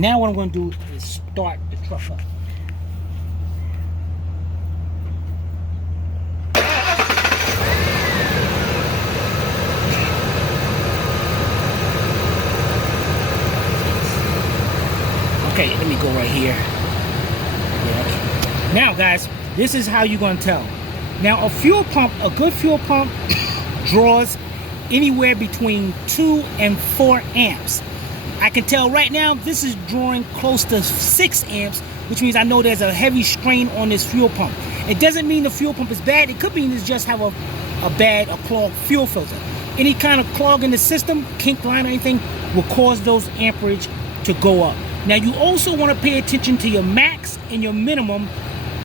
And now what I'm going to do is start the truck up. Okay, let me go right here. Yeah. Now, guys, this is how you're going to tell. Now, a good fuel pump draws anywhere between 2 and 4 amps. I can tell right now this is drawing close to 6 amps, which means I know there's a heavy strain on this fuel pump. It doesn't mean the fuel pump is bad. It could mean it's just have a clogged fuel filter. Any kind of clog in the system, kink line or anything, will cause those amperage to go up. Now, you also want to pay attention to your max and your minimum